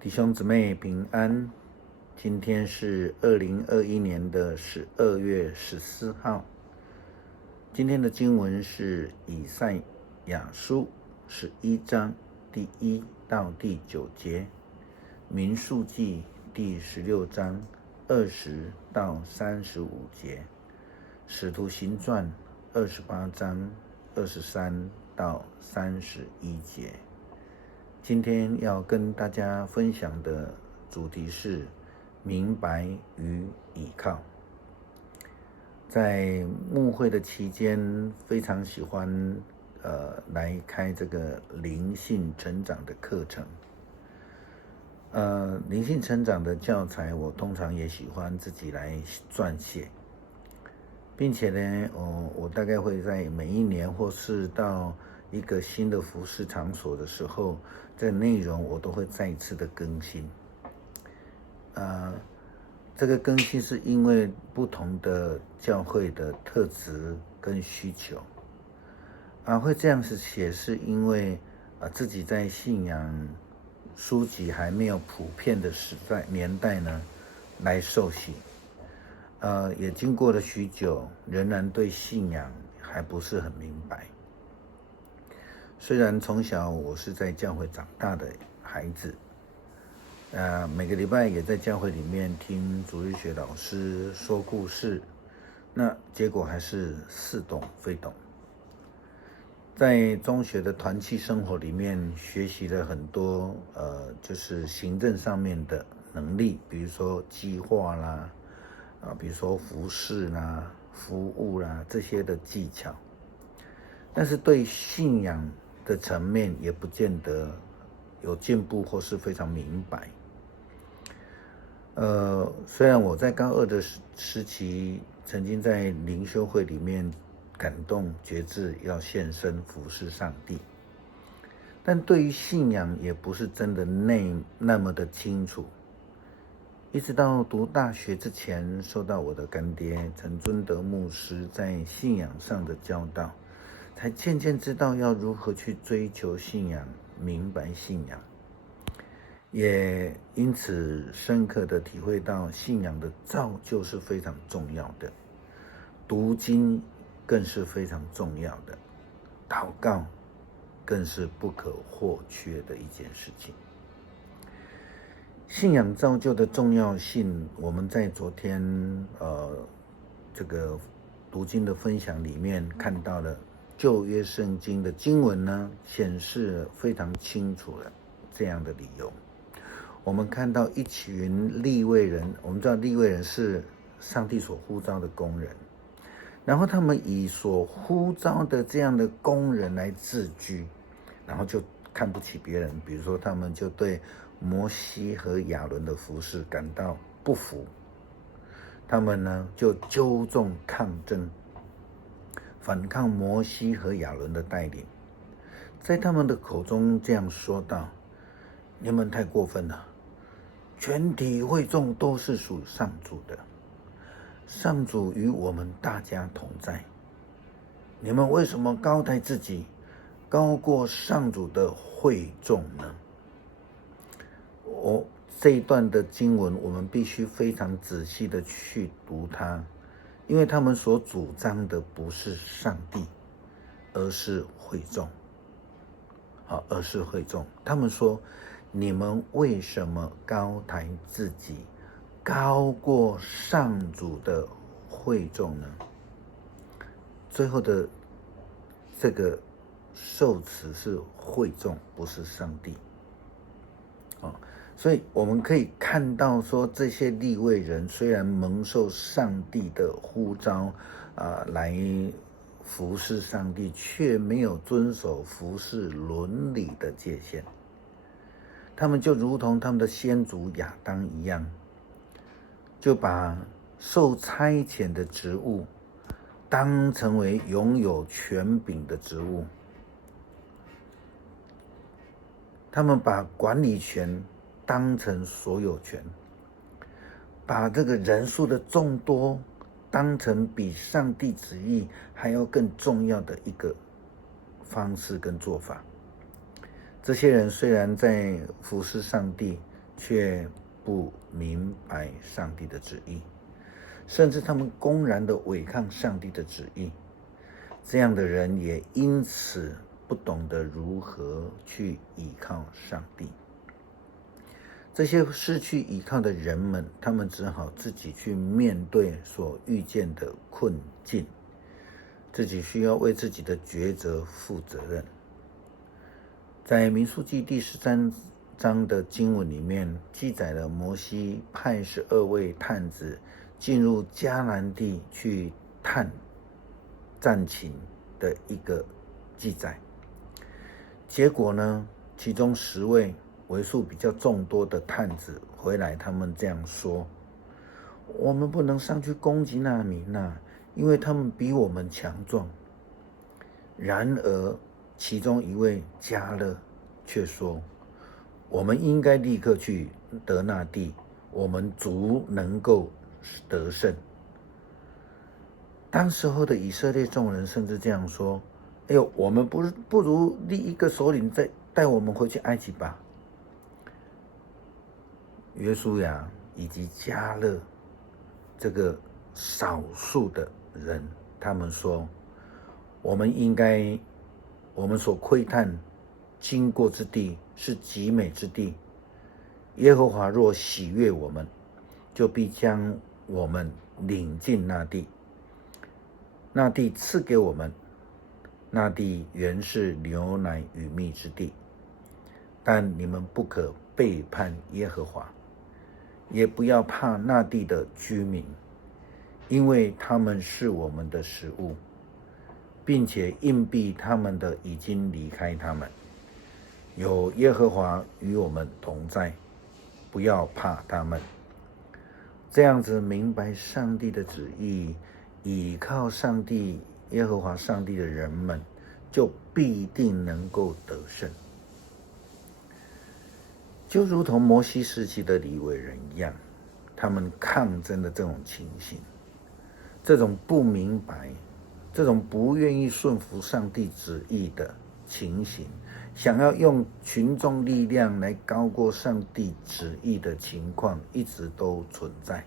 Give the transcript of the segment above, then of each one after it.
弟兄姊妹平安，今天是2021年的12月14号。今天的经文是以赛亚书11章第1到第9节，民数记第16章20到35节，使徒行传28章23到31节。今天要跟大家分享的主题是明白与倚靠。在牧会的期间，非常喜欢来开这个灵性成长的课程。灵性成长的教材，我通常也喜欢自己来撰写，并且呢，我大概会在每一年或是到一个新的服事场所的时候，这内容我都会再一次的更新。这个更新是因为不同的教会的特质跟需求，会这样子写，是因为自己在信仰书籍还没有普遍的年代呢，来受洗，也经过了许久，仍然对信仰还不是很明白。虽然从小我是在教会长大的孩子，每个礼拜也在教会里面听主日学老师说故事，那结果还是似懂非懂。在中学的团契生活里面学习了很多就是行政上面的能力，比如说计划啦，比如说服事啦、服务啦这些的技巧，但是对信仰的层面也不见得有进步或是非常明白。虽然我在高二的时期曾经在灵修会里面感动决志要献身服侍上帝，但对于信仰也不是真的那么的清楚。一直到读大学之前，受到我的干爹陈尊德牧师在信仰上的教导，才渐渐知道要如何去追求信仰，明白信仰，也因此深刻的体会到信仰的造就是非常重要的，读经更是非常重要的，祷告更是不可或缺的一件事情。信仰造就的重要性，我们在昨天这个读经的分享里面看到了旧约圣经的经文呢，显示了非常清楚了这样的理由。我们看到一群利未人，我们知道利未人是上帝所呼召的工人，然后他们以所呼召的这样的工人来自居，然后就看不起别人，比如说他们就对摩西和亚伦的服事感到不服，他们呢就纠众抗争，反抗摩西和亚伦的带领，在他们的口中这样说道：你们太过分了，全体会众都是属上主的，上主与我们大家同在，你们为什么高抬自己，高过上主的会众呢？这一段的经文我们必须非常仔细的去读它，因为他们所主张的不是上帝，而是会众。他们说，你们为什么高抬自己，高过上主的会众呢？最后的这个受词是会众，不是上帝。所以我们可以看到说，这些利未人虽然蒙受上帝的呼召来服侍上帝，却没有遵守服侍伦理的界限。他们就如同他们的先祖亚当一样，就把受差遣的职务当成为拥有权柄的职务，他们把管理权当成所有权，把这个人数的众多当成比上帝旨意还要更重要的一个方式跟做法。这些人虽然在服侍上帝，却不明白上帝的旨意，甚至他们公然的违抗上帝的旨意。这样的人也因此不懂得如何去依靠上帝。这些失去依靠的人们，他们只好自己去面对所遇见的困境，自己需要为自己的抉择负责任。在民数记第13章的经文里面，记载了摩西派12位探子进入迦南地去探战情的一个记载。结果呢，其中10位为数比较众多的探子回来，他们这样说：我们不能上去攻击那民啊，因为他们比我们强壮。然而其中一位迦勒却说：我们应该立刻去得那地，我们足能够得胜。当时候的以色列众人甚至这样说：哎呦，我们不如立一个首领再带我们回去埃及吧。约书亚以及迦勒这个少数的人，他们说：我们所窥探经过之地是极美之地，耶和华若喜悦我们，就必将我们领进那地。那地赐给我们，那地原是牛奶与蜜之地，但你们不可背叛耶和华，也不要怕那地的居民，因为他们是我们的食物，并且硬币他们的已经离开他们。有耶和华与我们同在，不要怕他们。这样子明白上帝的旨意，倚靠上帝耶和华上帝的人们，就必定能够得胜。就如同摩西时期的利未人一样，他们抗争的这种情形，这种不明白，这种不愿意顺服上帝旨意的情形，想要用群众力量来高过上帝旨意的情况，一直都存在。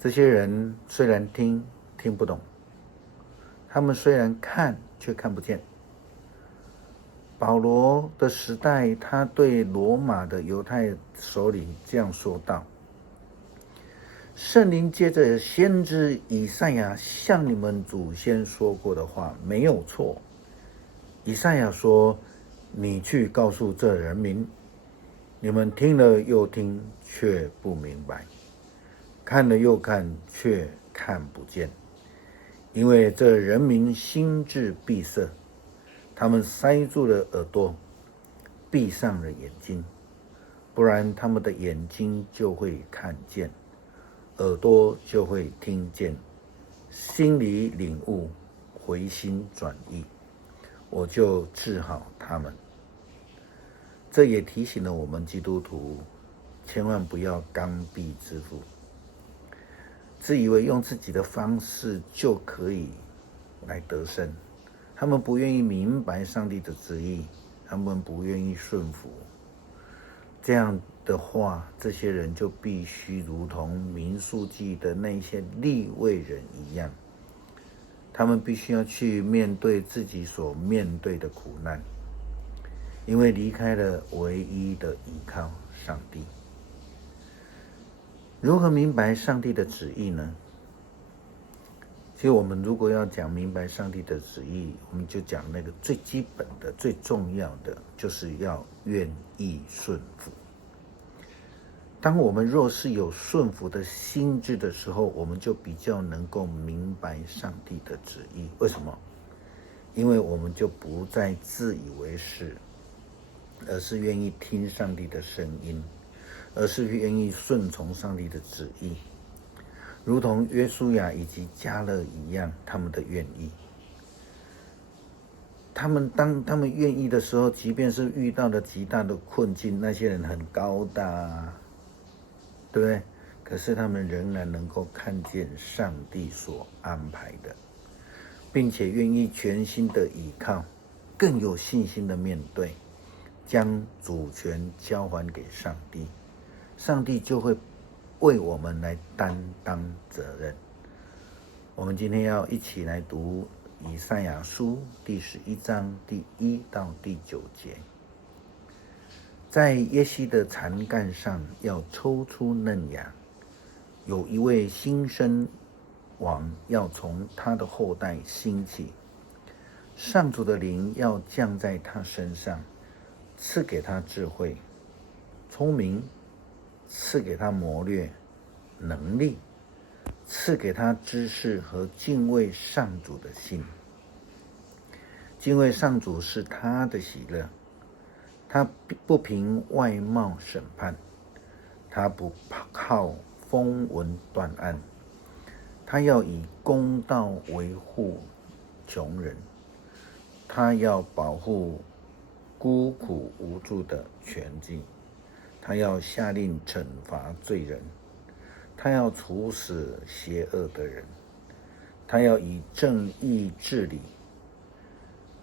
这些人虽然听不懂，他们虽然看却看不见。保罗的时代，他对罗马的犹太首领这样说道：圣灵借着先知以赛亚向你们祖先说过的话没有错。以赛亚说：你去告诉这人民，你们听了又听，却不明白；看了又看，却看不见。因为这人民心智闭塞，他们塞住了耳朵，闭上了眼睛，不然他们的眼睛就会看见，耳朵就会听见，心里领悟，回心转意，我就治好他们。这也提醒了我们基督徒，千万不要刚愎自负，自以为用自己的方式就可以来得胜。他们不愿意明白上帝的旨意，他们不愿意顺服。这样的话，这些人就必须如同民数记的那些利未人一样，他们必须要去面对自己所面对的苦难，因为离开了唯一的依靠上帝。如何明白上帝的旨意呢？其实我们如果要讲明白上帝的旨意，我们就讲那个最基本的、最重要的，就是要愿意顺服。当我们若是有顺服的心智的时候，我们就比较能够明白上帝的旨意。为什么？因为我们就不再自以为是，而是愿意听上帝的声音，而是愿意顺从上帝的旨意。如同约书亚以及迦勒一样，他们的愿意。当他们愿意的时候，即便是遇到了极大的困境，那些人很高大，对不对？可是他们仍然能够看见上帝所安排的，并且愿意全心的依靠，更有信心的面对，将主权交还给上帝，上帝就会为我们来担当责任。我们今天要一起来读以赛亚书第11章第1到第9节。在耶西的残干上要抽出嫩芽，有一位新生王要从他的后代兴起，上主的灵要降在他身上，赐给他智慧、聪明，赐给他谋略、能力，赐给他知识和敬畏上主的心。敬畏上主是他的喜乐，他不凭外貌审判，他不靠风闻断案，他要以公道维护穷人，他要保护孤苦无助的全迹，他要下令惩罚罪人，他要处死邪恶的人，他要以正义治理，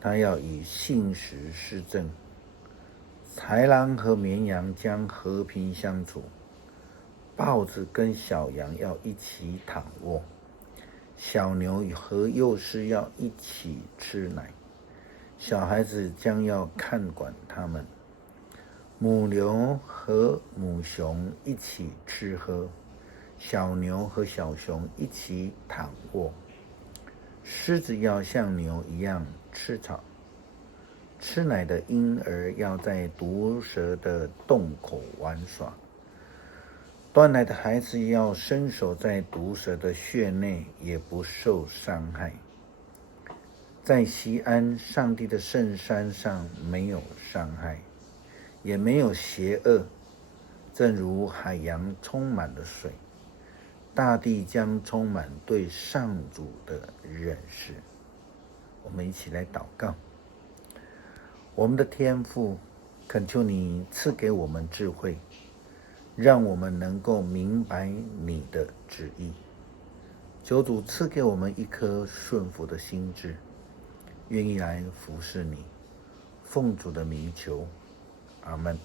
他要以信实施政。豺狼和绵羊将和平相处，豹子跟小羊要一起躺卧，小牛和幼狮要一起吃奶，小孩子将要看管他们，母牛和母熊一起吃喝，小牛和小熊一起躺卧，狮子要像牛一样吃草，吃奶的婴儿要在毒蛇的洞口玩耍，断奶的孩子要伸手在毒蛇的穴内，也不受伤害。在锡安，上帝的圣山上没有伤害，也没有邪恶，正如海洋充满了水，大地将充满对上主的认识。我们一起来祷告。我们的天父，恳求你赐给我们智慧，让我们能够明白你的旨意。求主赐给我们一颗顺服的心志，愿意来服侍你。奉主的名求，阿们。